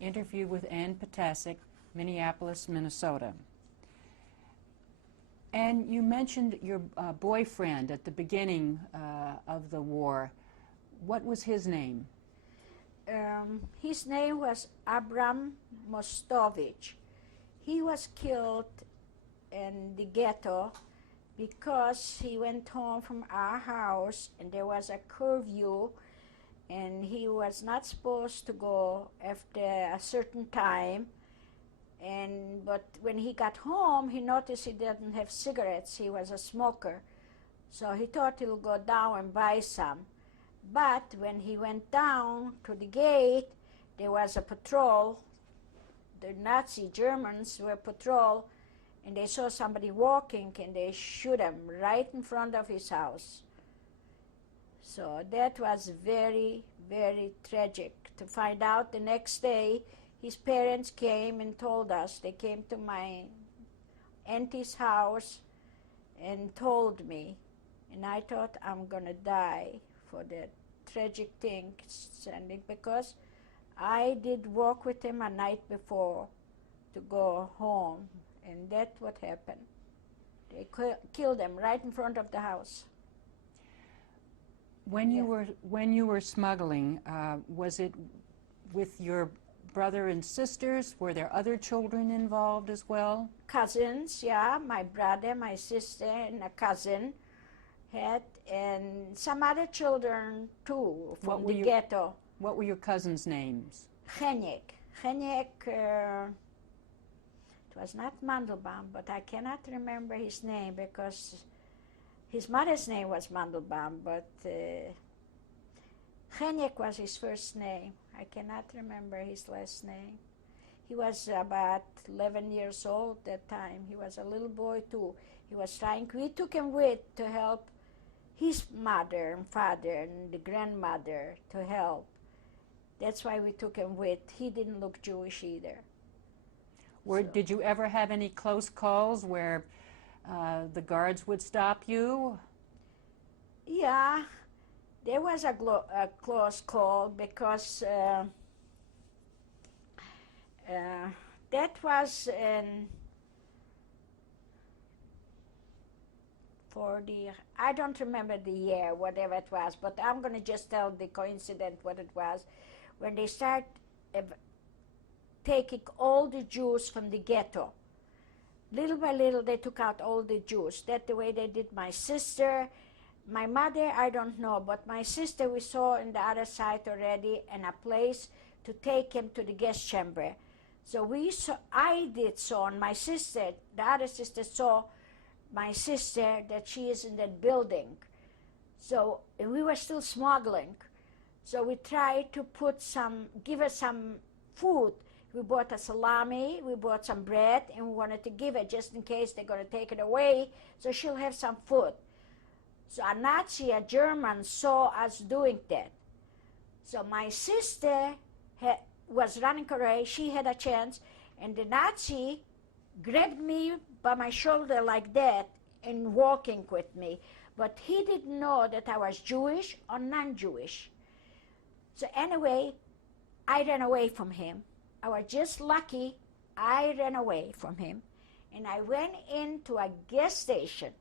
interview with Ptaszek, Minneapolis, Minnesota. And you mentioned your boyfriend at the beginning of the war. What was his name? His name was Abram Mostovich. He was killed in the ghetto because he went home from our house and there was a curfew and he was not supposed to go after a certain time. But when he got home, he noticed he didn't have cigarettes. He was a smoker. So he thought he'll go down and buy some. But when he went down to the gate, there was a patrol. The Nazi Germans were patrol, and they saw somebody walking, and they shoot him right in front of his house. So that was very, very tragic. To find out the next day, his parents came and told us. They came to my auntie's house and told me. And I thought, I'm going to die for that tragic thing, because I did walk with him a night before to go home. And that's what happened. They killed him right in front of the house. When you were smuggling, was it with your brother and sisters? Were there other children involved as well? Cousins, yeah, my brother, my sister, and a cousin had, and some other children too from the ghetto. What were your cousins' names? It was not Mandelbaum, but I cannot remember his name because his mother's name was Mandelbaum, but Henek was his first name. I cannot remember his last name. He was about 11 years old that time. He was a little boy too. He was trying, we took him with to help his mother and father and the grandmother to help. That's why we took him with. He didn't look Jewish either. Did you ever have any close calls where the guards would stop you? Yeah, there was a close call because that was in I don't remember the year, whatever it was, but I'm going to just tell the coincidence what it was. When they start taking all the Jews from the ghetto, little by little they took out all the Jews. That's the way they did my sister. My mother, I don't know, but my sister we saw in the other side already, and a place to take him to the gas chamber. So I did so, and my sister, the other sister saw my sister that she is in that building. So we were still smuggling. So we tried to give her some food. We bought a salami, we bought some bread, and we wanted to give her just in case they're going to take it away, so she'll have some food. So a Nazi, a German, saw us doing that. So my sister was running away, she had a chance, and the Nazi grabbed me by my shoulder like that and walking with me. But he didn't know that I was Jewish or non-Jewish. So anyway, I ran away from him. I was just lucky I ran away from him. And I went into a gas station.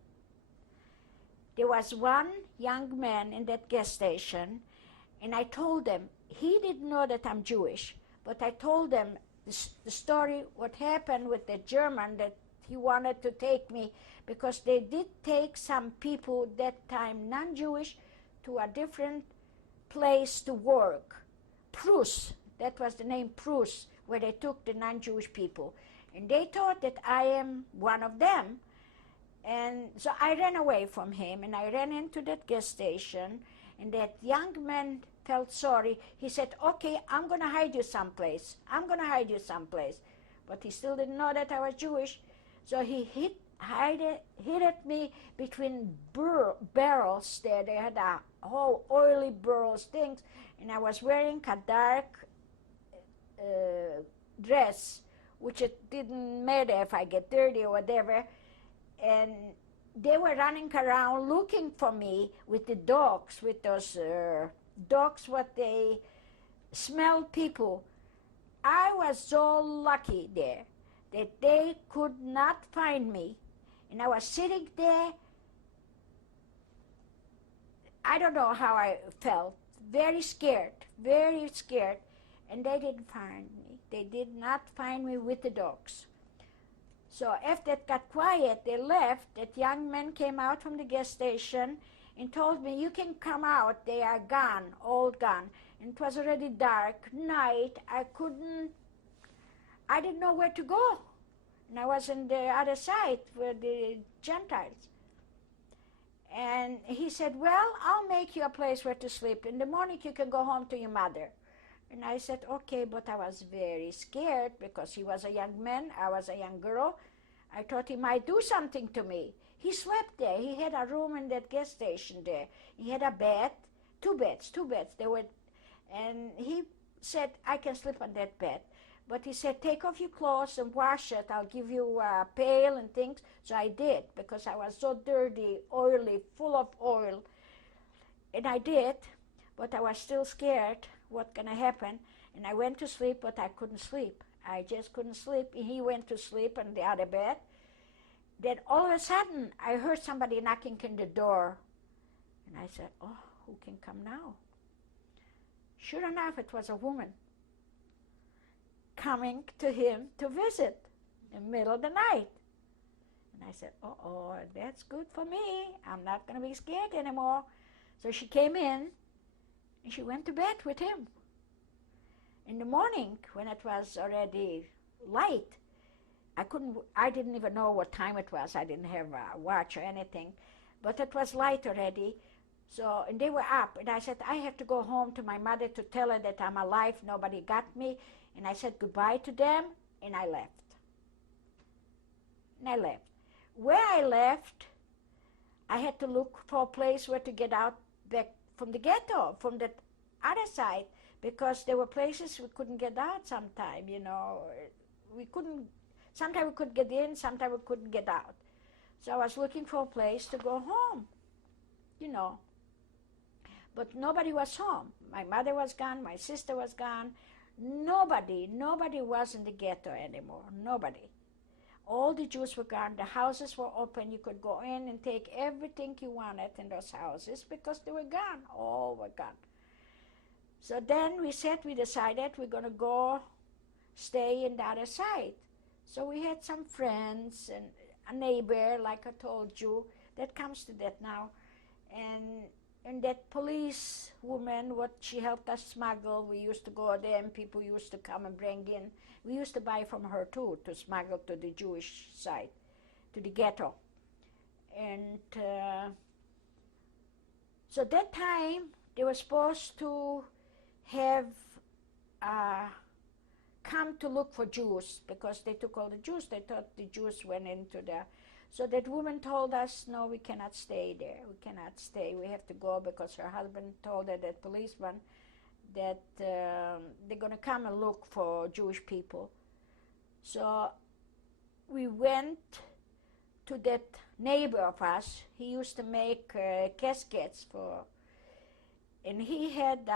There was one young man in that gas station, and I told him, he didn't know that I'm Jewish, but I told him the story, what happened with the German, that he wanted to take me, because they did take some people that time, non-Jewish, to a different place to work. Prus, that was the name, Prus, where they took the non-Jewish people. And they thought that I am one of them. And so I ran away from him, and I ran into that gas station, and that young man felt sorry. He said, okay, I'm going to hide you someplace. I'm going to hide you someplace. But he still didn't know that I was Jewish. So he hit at me between barrels there. They had a whole oily barrels things, and I was wearing a dark dress, which it didn't matter if I get dirty or whatever. And they were running around looking for me with the dogs, with those dogs, what they smell people. I was so lucky there that they could not find me. And I was sitting there. I don't know how I felt. Very scared, very scared. And they didn't find me. They did not find me with the dogs. So after it got quiet, they left. That young man came out from the gas station and told me, you can come out. They are gone, all gone. And it was already dark, night. I didn't know where to go. And I was on the other side with the Gentiles. And he said, well, I'll make you a place where to sleep. In the morning you can go home to your mother. And I said, okay, but I was very scared because he was a young man, I was a young girl. I thought he might do something to me. He slept there. He had a room in that gas station there. He had a bed, two beds. They were, and he said, I can sleep on that bed. But he said, take off your clothes and wash it. I'll give you a pail and things. So I did, because I was so dirty, oily, full of oil. And I did, but I was still scared what's going to happen. And I went to sleep, but I couldn't sleep. I just couldn't sleep. He went to sleep on the other bed. Then all of a sudden, I heard somebody knocking on the door. And I said, oh, who can come now? Sure enough, it was a woman coming to him to visit in the middle of the night. And I said, uh-oh, that's good for me. I'm not going to be scared anymore. So she came in, and she went to bed with him. In the morning, when it was already light, I didn't even know what time it was. I didn't have a watch or anything, but it was light already. So, and they were up, and I said, I have to go home to my mother to tell her that I'm alive, nobody got me. And I said goodbye to them, and I left. Where I left, I had to look for a place where to get out back from the ghetto, from the other side, because there were places we couldn't get out sometime, you know. Sometimes we could get in, sometimes we couldn't get out. So I was looking for a place to go home, you know. But nobody was home. My mother was gone, my sister was gone. Nobody was in the ghetto anymore, nobody. All the Jews were gone, the houses were open, you could go in and take everything you wanted in those houses because they were gone, all were gone. So then we decided we're going to go stay in the other side. So we had some friends and a neighbor, like I told you, that comes to that now. And that police woman, what she helped us smuggle, we used to go there and people used to come and bring in. We used to buy from her too, to smuggle to the Jewish side, to the ghetto. And so that time, they were supposed to have come to look for Jews, because they took all the Jews. They thought the Jews went into the... So that woman told us, no, we cannot stay there. We cannot stay. We have to go, because her husband told her, that policeman, that they're going to come and look for Jewish people. So we went to that neighbor of us. He used to make caskets for... And he had...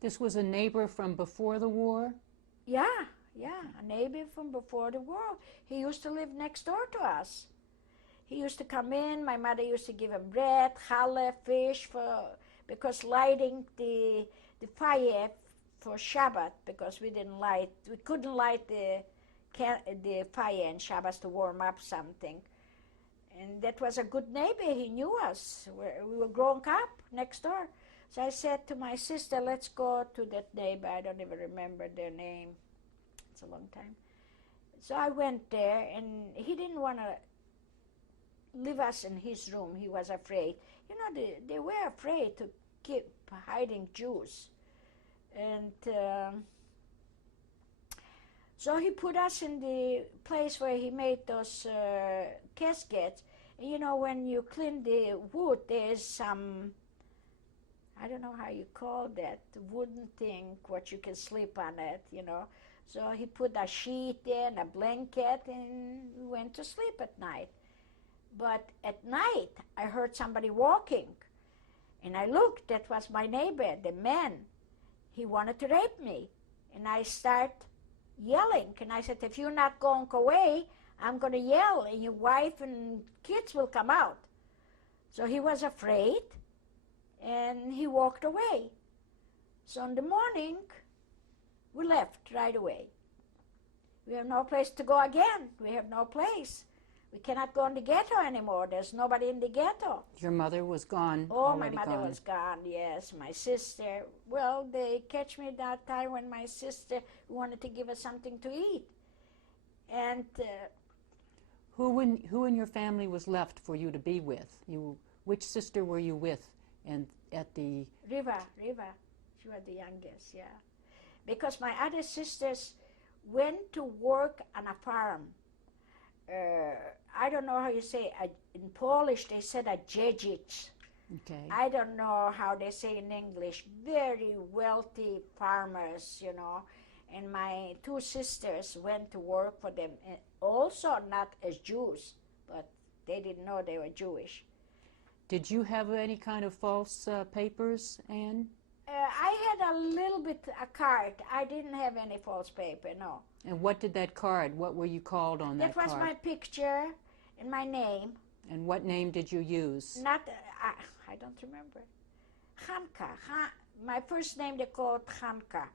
This was a neighbor from before the war? Yeah, a neighbor from before the war. He used to live next door to us. He used to come in. My mother used to give him bread, challah, fish, because lighting the fire for Shabbat, because we couldn't light the fire in Shabbat to warm up something. And that was a good neighbor. He knew us. We were growing up next door. So I said to my sister, let's go to that neighbor. I don't even remember their name. It's a long time. So I went there, and he didn't want to leave us in his room. He was afraid. You know, they were afraid to keep hiding Jews. And so he put us in the place where he made those caskets. And you know, when you clean the wood, there's some... I don't know how you call that, wooden thing, what you can sleep on it, you know. So he put a sheet there and a blanket, and we went to sleep at night. But at night, I heard somebody walking. And I looked, that was my neighbor, the man. He wanted to rape me. And I start yelling. And I said, if you're not going away, I'm going to yell, and your wife and kids will come out. So he was afraid, and he walked away. So in the morning, we left right away. We have no place to go again. We have no place. We cannot go in the ghetto anymore. There's nobody in the ghetto. Your mother was gone. Oh, my mother gone. was gone, yes. My sister, well, they catch me that time when my sister wanted to give us something to eat. And Who in your family was left for you to be with? Which sister were you with and at the... Riva. She was the youngest, yeah. Because my other sisters went to work on a farm. I don't know how you say, in Polish they said a dziedzic. Okay. I don't know how they say in English. Very wealthy farmers, you know. And my two sisters went to work for them, and also not as Jews, but they didn't know they were Jewish. Did you have any kind of false papers, Anne? I had a little bit, a card. I didn't have any false paper, no. And what did that card, what were you called on that card? That was my picture and my name. And what name did you use? Not, I don't remember. Hanka. My first name they called Hanka.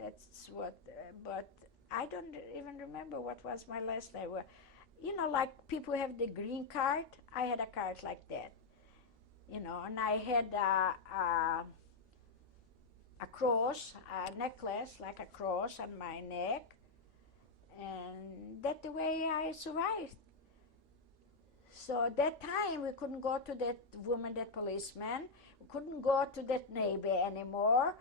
That's what, but I don't even remember what was my last name. You know, like people have the green card. I had a card like that. You know, and I had a cross, a necklace, like a cross on my neck. And that's the way I survived. So at that time, we couldn't go to that woman, that policeman. We couldn't go to that neighbor anymore.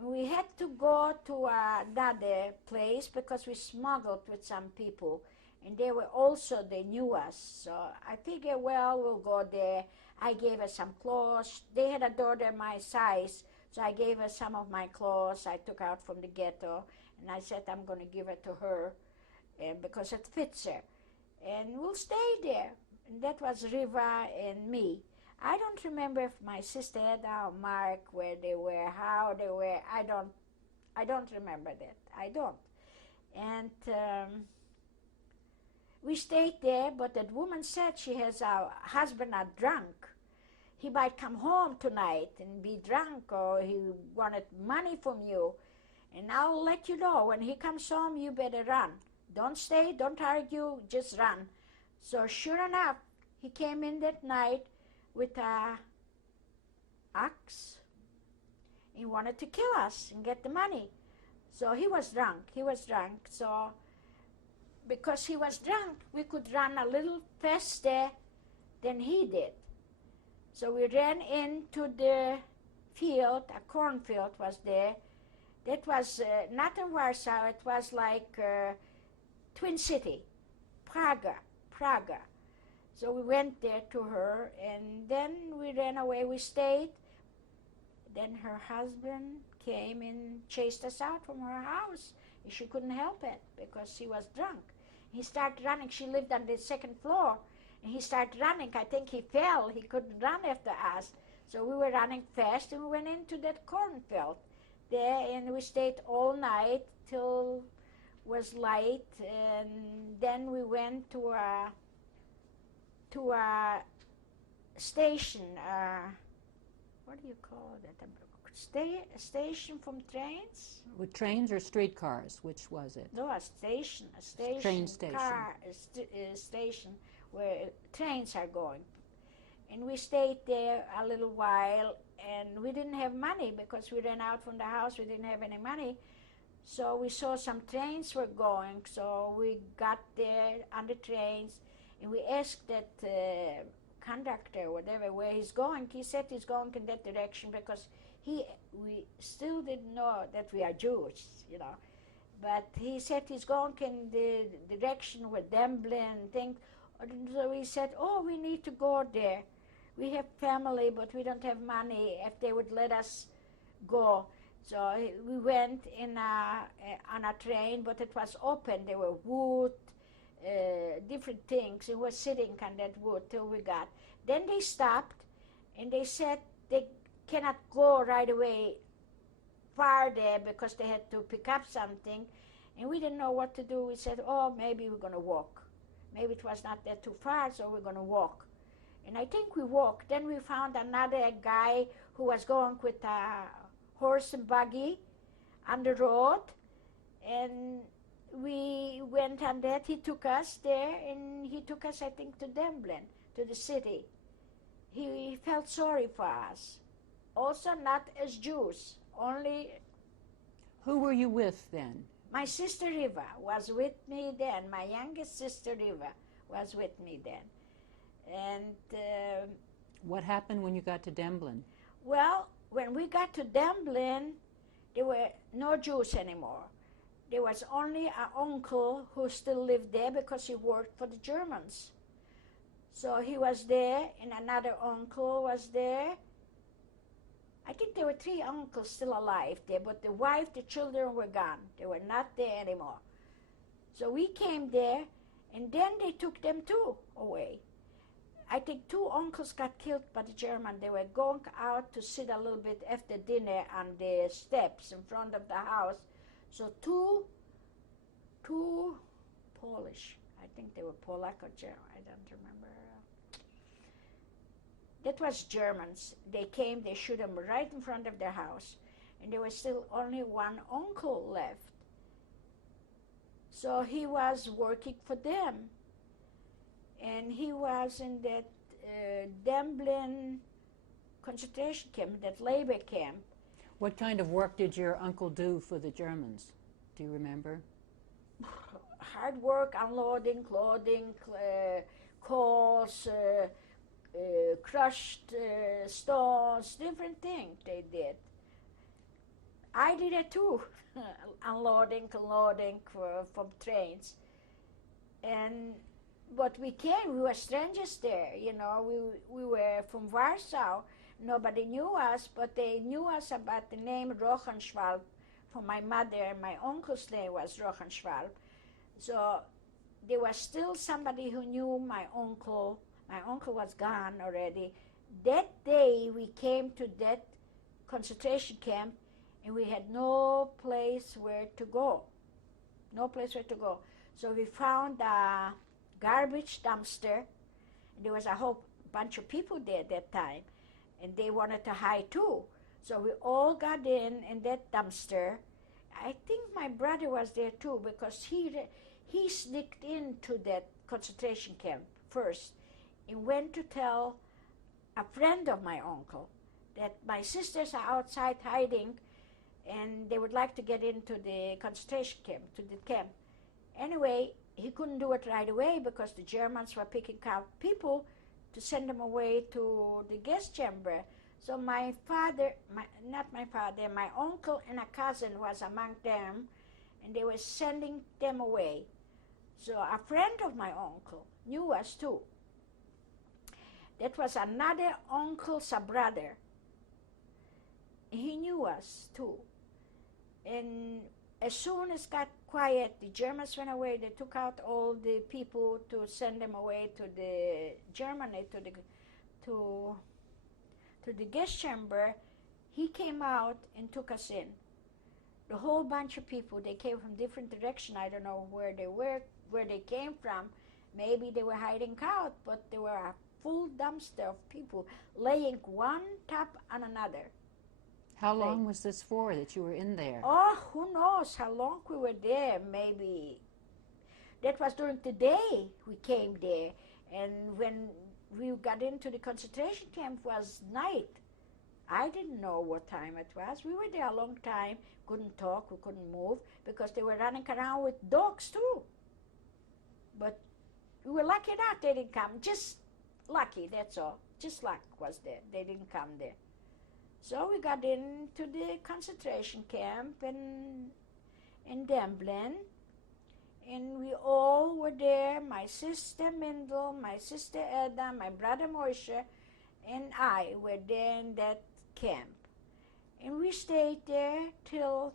We had to go to another place because we smuggled with some people. And they were also, they knew us. So I figured, well, we'll go there. I gave her some clothes. They had a daughter my size, so I gave her some of my clothes I took out from the ghetto. And I said, I'm going to give it to her because it fits her. And we'll stay there. And that was Riva and me. I don't remember if my sister had a mark where they were, how they were. I don't remember that. I don't. And we stayed there, but that woman said she has a husband not drunk. He might come home tonight and be drunk, or he wanted money from you. And I'll let you know, when he comes home, you better run. Don't stay, don't argue, just run. So sure enough, he came in that night with a axe. He wanted to kill us and get the money. So he was drunk. So because he was drunk, we could run a little faster than he did. So we ran into the field, a cornfield was there. That was not in Warsaw, it was like Twin City, Praga. So we went there to her, and then we ran away, we stayed. Then her husband came and chased us out from her house. And she couldn't help it because she was drunk. He started running, she lived on the second floor, and he started running. I think he fell, he couldn't run after us. So we were running fast, and we went into that cornfield there, and we stayed all night till it was light, and then we went to a station, what do you call it? A station from trains? With trains or streetcars? Which was it? No, a station. Train station. A station where trains are going. And we stayed there a little while, and we didn't have money because we ran out from the house. We didn't have any money. So we saw some trains were going, so we got there on the trains, and we asked that conductor, whatever, where he's going. He said he's going in that direction because we still didn't know that we are Jews, you know. But he said he's going in the direction with Demblin and things. So we said, oh, we need to go there. We have family, but we don't have money, if they would let us go. So we went in on a train, but it was open. There were wood, different things. We were sitting on that wood till we got. Then they stopped, and they said they cannot go right away far there because they had to pick up something. And we didn't know what to do. We said, oh, maybe we're going to walk. Maybe it was not that too far, so we're going to walk. And I think we walked. Then we found another guy who was going with a horse and buggy on the road. And we went on that. He took us there, and he took us, I think, to Demblin, to the city. He felt sorry for us. Also not as Jews, only... Who were you with then? My sister Riva was with me then. My youngest sister Riva was with me then. And what happened when you got to Demblin? well, when we got to Demblin, there were no Jews anymore. There was only an uncle who still lived there because he worked for the Germans. So he was there, and another uncle was there. I think there were 3 uncles still alive there, but the wife, the children were gone. They were not there anymore. So we came there, and then they took them too away. I think 2 uncles got killed by the German. They were going out to sit a little bit after dinner on the steps in front of the house. So two Polish, I think they were Polak or German, I don't remember. That was Germans. They came, they shoot them right in front of their house. And there was still only 1 uncle left. So he was working for them. And he was in that Demblin concentration camp, that labor camp. What kind of work did your uncle do for the Germans? Do you remember? Hard work, unloading, clothing, coals, crushed stones, different things they did. I did it too, unloading, loading from trains. But we were strangers there, you know, we were from Warsaw. Nobody knew us, but they knew us about the name Rochenschwalb from my mother. My uncle's name was Rochenschwalb. So there was still somebody who knew my uncle. My uncle was gone already. That day we came to that concentration camp, and we had no place where to go. No place where to go. So we found a garbage dumpster. There was a whole bunch of people there at that time, and they wanted to hide too. So we all got in that dumpster. I think my brother was there too, because he sneaked into that concentration camp first and went to tell a friend of my uncle that my sisters are outside hiding and they would like to get into the concentration camp, to the camp. Anyway, he couldn't do it right away because the Germans were picking out people to send them away to the gas chamber. So my uncle and a cousin was among them, and they were sending them away. So a friend of my uncle knew us too. That was another uncle's brother. He knew us too. And as soon as it got quiet, the Germans went away. They took out all the people to send them away to the Germany, to the gas chamber. He came out and took us in. The whole bunch of people, they came from different directions. I don't know where they were, where they came from. Maybe they were hiding out, but there were a full dumpster of people laying one top on another. How long was this for that you were in there? Oh, who knows how long we were there. Maybe that was during the day we came there, and when we got into the concentration camp was night. I didn't know what time it was. We were there a long time, couldn't talk, we couldn't move, because they were running around with dogs too. But we were lucky that they didn't come. Just lucky, that's all. Just luck was there. They didn't come there. So we got into the concentration camp in Demblin, and we all were there. My sister Mindel, my sister Edda, my brother Moshe, and I were there in that camp. And we stayed there till...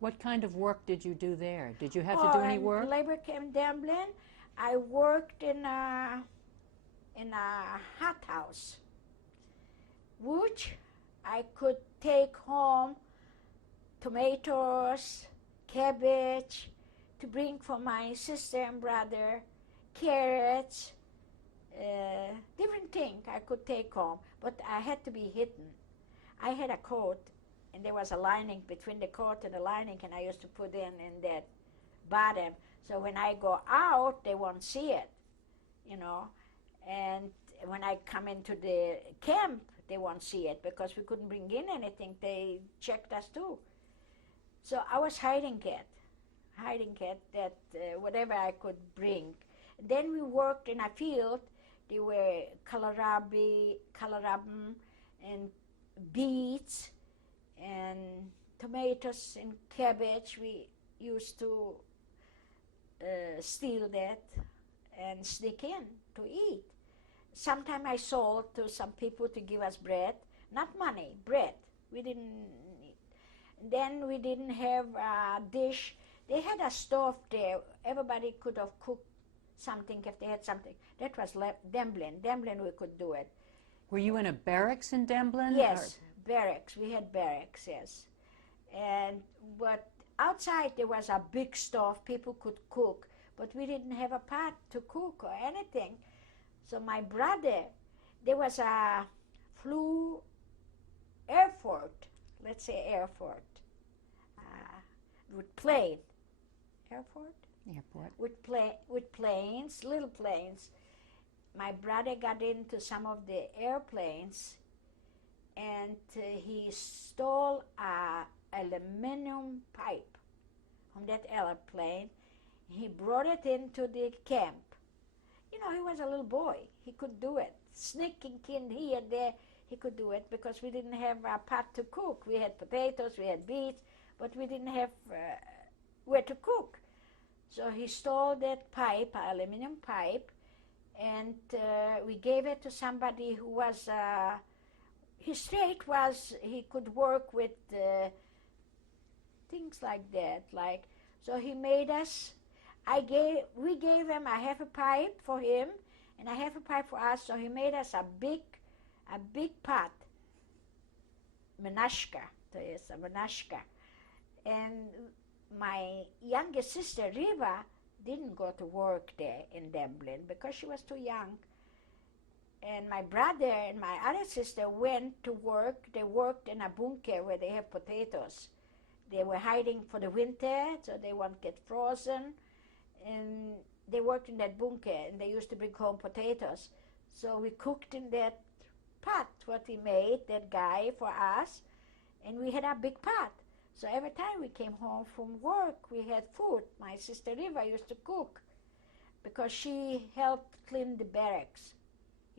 What kind of work did you do there? Did you have to do any work? In labor camp Demblin, I worked in a hothouse, which I could take home tomatoes, cabbage, to bring for my sister and brother, carrots, different things I could take home, but I had to be hidden. I had a coat, and there was a lining between the coat and the lining, and I used to put in that bottom, so when I go out, they won't see it, you know. And when I come into the camp, they won't see it because we couldn't bring in anything. They checked us too. So I was hiding cat that whatever I could bring. Then we worked in a field. There were kohlrabi and beets and tomatoes and cabbage. We used to steal that and sneak in to eat. Sometimes I sold to some people to give us bread, not money, bread. We didn't. Then we didn't have a dish. They had a stove there. Everybody could have cooked something if they had something. That was Demblin. Demblin, we could do it. Were you in a barracks in Demblin? Yes, barracks. We had barracks, yes. But outside there was a big stove. People could cook, but we didn't have a pot to cook or anything. So my brother, there was a airport, let's say airport, with plane, airport? Airport. With planes, little planes. My brother got into some of the airplanes, and he stole a aluminum pipe from that airplane. He brought it into the camp. You know, he was a little boy. He could do it. Sneaking in here and there, he could do it because we didn't have a pot to cook. We had potatoes, we had beets, but we didn't have where to cook. So he stole that pipe, aluminum pipe, and we gave it to somebody who was, his trade was he could work with things like that. So he made us, we gave him a half a pipe for him and a half a pipe for us, so he made us a big pot, menashka, a menashka. And my youngest sister, Riva, didn't go to work there in Demblin because she was too young. And my brother and my other sister went to work. They worked in a bunker where they have potatoes. They were hiding for the winter so they won't get frozen. And they worked in that bunker, and they used to bring home potatoes. So we cooked in that pot, what he made, that guy, for us, and we had a big pot. So every time we came home from work, we had food. My sister Riva used to cook because she helped clean the barracks.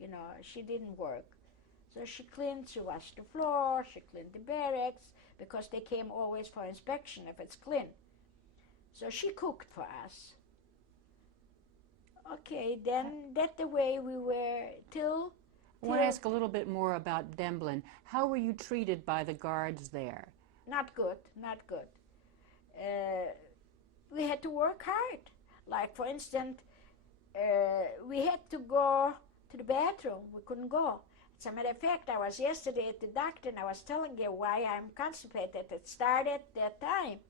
You know, she didn't work. So she cleaned, she washed the floor, she cleaned the barracks because they came always for inspection if it's clean. So she cooked for us. Okay, then that's the way we were till... I want to ask a little bit more about Demblin. How were you treated by the guards there? Not good, not good. We had to work hard. Like, for instance, we had to go to the bathroom. We couldn't go. As a matter of fact, I was yesterday at the doctor, and I was telling you why I'm constipated. It started that time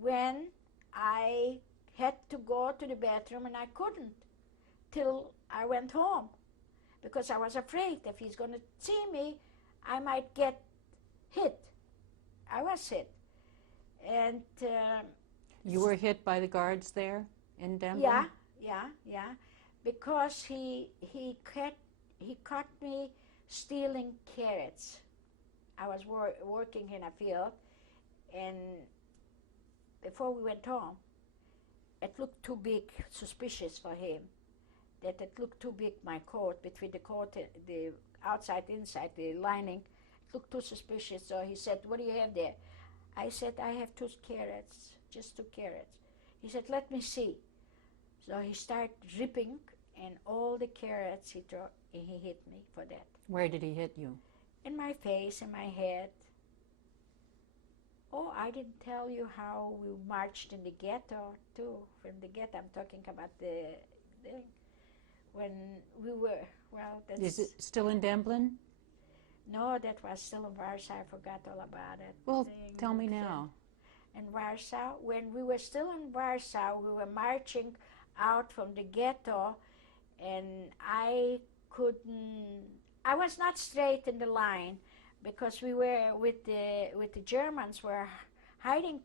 when I had to go to the bathroom, and I couldn't till I went home because I was afraid if he's going to see me, I might get hit. I was hit. And you were hit by the guards there in Demblin? Yeah. Because he caught me stealing carrots. I was working in a field, and before we went home, it looked too big, suspicious for him. That it looked too big, my coat, between the coat, the outside, inside, the lining. It looked too suspicious, so he said, "What do you have there?" I said, "I have 2 carrots, just 2 carrots." He said, "Let me see." So he started ripping, and all the carrots he threw, and he hit me for that. Where did he hit you? In my face, in my head. Oh, I didn't tell you how we marched in the ghetto, too. From the ghetto, I'm talking about the thing. When we were, well, that's... Is it still in Demblin? No, that was still in Warsaw. I forgot all about it. Well, tell me now. in Warsaw. When we were still in Warsaw, we were marching out from the ghetto, and I was not straight in the line because we were with the Germans were hiding,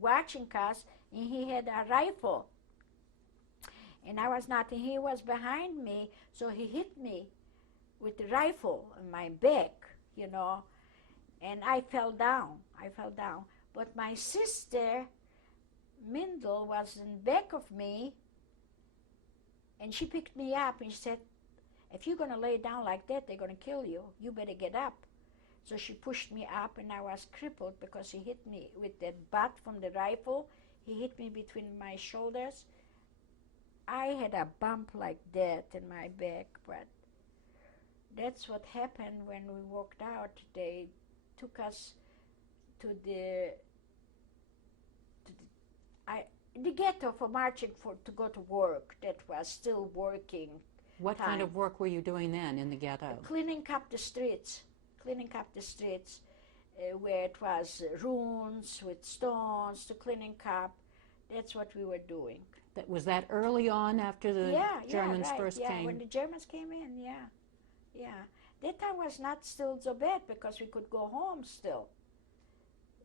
watching us, and he had a rifle. And I was not, and he was behind me, so he hit me with the rifle in my back, you know, and I fell down. But my sister, Mindel, was in back of me, and she picked me up and she said, if you're going to lay down like that, they're going to kill you. You better get up. So she pushed me up, and I was crippled because he hit me with that butt from the rifle. He hit me between my shoulders. I had a bump like that in my back, but that's what happened when we walked out. They took us to the ghetto for marching to go to work. That was still working. What kind of work were you doing then in the ghetto? Cleaning up the streets, where it was ruins with stones to cleaning up. That's what we were doing. Was that early on after the Germans first came? Yeah, when the Germans came in, yeah. That time was not still so bad because we could go home still.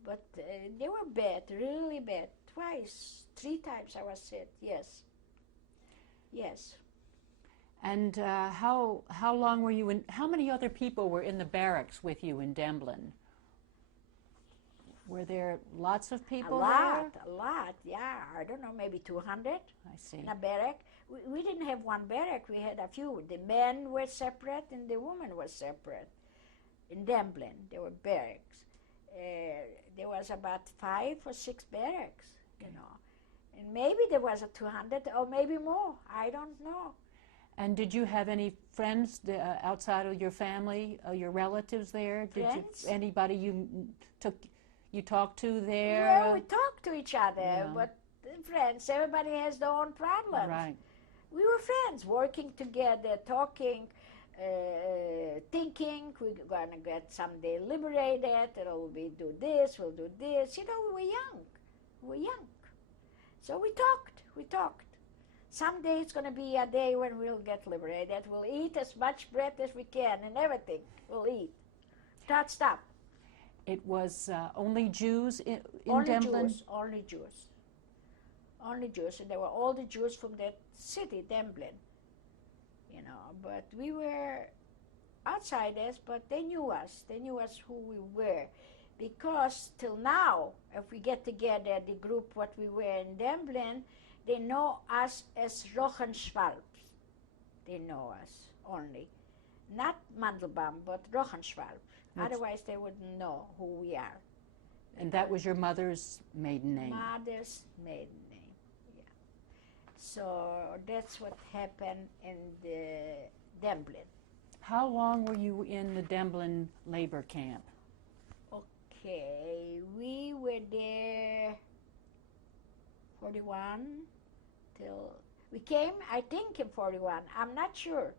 But they were bad, really bad. Twice, 3 times I was hit, yes. And how long were you in, how many other people were in the barracks with you in Demblin? Were there lots of people there? A lot, yeah. I don't know, maybe 200 I see. in a barrack. We didn't have one barrack, we had a few. The men were separate and the women were separate. In Demblin, there were barracks. There was about 5 or 6 barracks, you know. And maybe there was a 200 or maybe more, I don't know. And did you have any friends outside of your family, your relatives there? Friends? Anybody you talked to there? Well, we talked to each other, but friends, everybody has their own problems. Right. We were friends, working together, talking, thinking we're going to get someday liberated, we'll do this. You know, we were young. So we talked. Someday it's going to be a day when we'll get liberated. We'll eat as much bread as we can and everything we'll eat. Don't stop. It was only Jews in Only Demblin? Only Jews, and they were all the Jews from that city, Demblin. You know, but we were outsiders, but they knew us. They knew us who we were. Because till now, if we get together, the group what we were in Demblin, they know us as Rochenschwalbs. They know us only. Not Mandelbaum, but Rochenschwalb. Otherwise, they wouldn't know who we are. And that was your mother's maiden name? Mother's maiden name, yeah. So that's what happened in the Demblin. How long were you in the Demblin labor camp? Okay, we were there 41 till we came, I think, in 41. I'm not sure.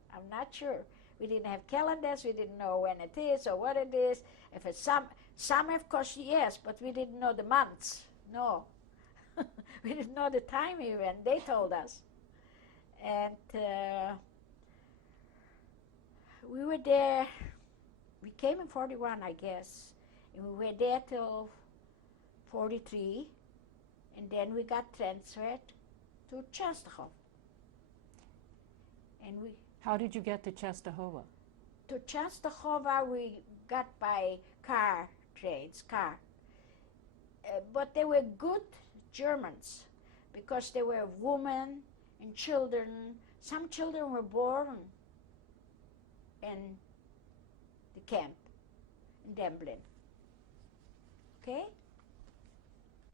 We didn't have calendars. We didn't know when it is or what it is. If it's summer, of course, yes, but we didn't know the months. No. We didn't know the time even. They told us. And we were there. We came in 41, I guess. And we were there till 43. And then we got transferred to Częstochowa. And How did you get to Częstochowa? To Częstochowa we got by trains. But they were good Germans because they were women and children. Some children were born in the camp in Demblin. Okay?